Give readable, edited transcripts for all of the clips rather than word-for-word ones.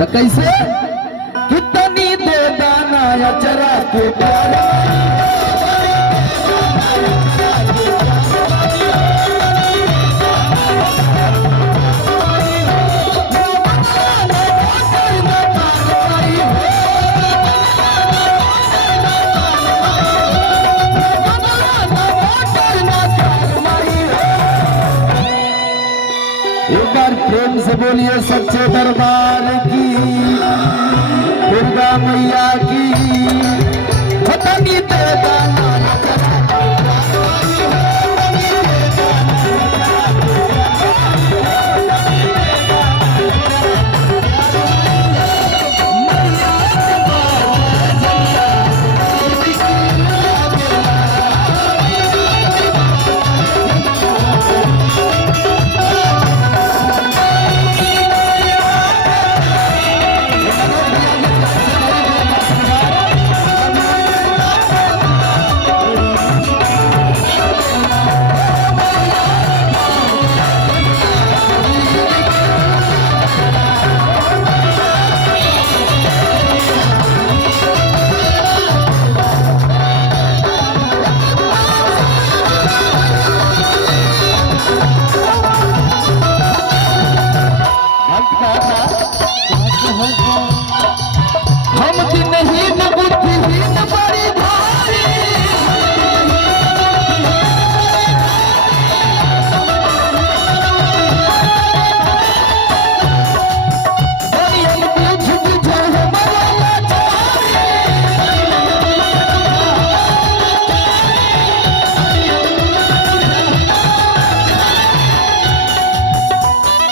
तो कैसे कितनी दे दाना या चरा के प्यार एक बार प्रेम से बोलिए सच्चे दरबार की दुर्गा मैया की खतनी दे दाना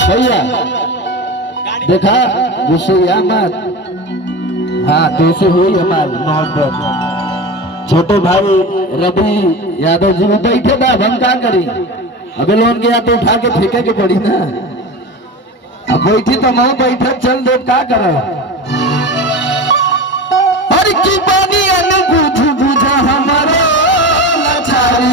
भैया देखा गुस्से मत। हाँ कैसे हुई हमारी मोहब्बत। छोटे भाई रवि यादव जी में बैठे था, हम क्या करी अबे लोन के या तो उठा के फेंके के पड़ी ना। अब बैठी तो मैं बैठे चल दे क्या कर की पानी बुझ बुझा हमारे लाचारी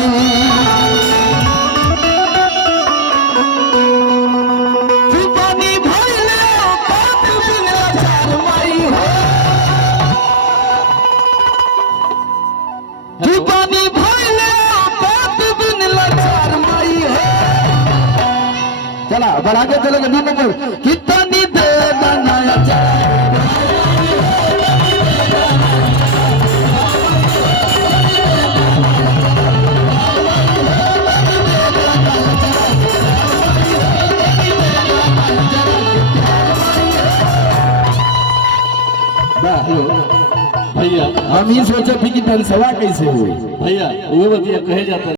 चला बढ़ा के चलेगा नी नंबर कितनी दे बनाया भैया हम ही सोचे कि सवा कैसे हुई भैया वो बतिया कहे जाता है।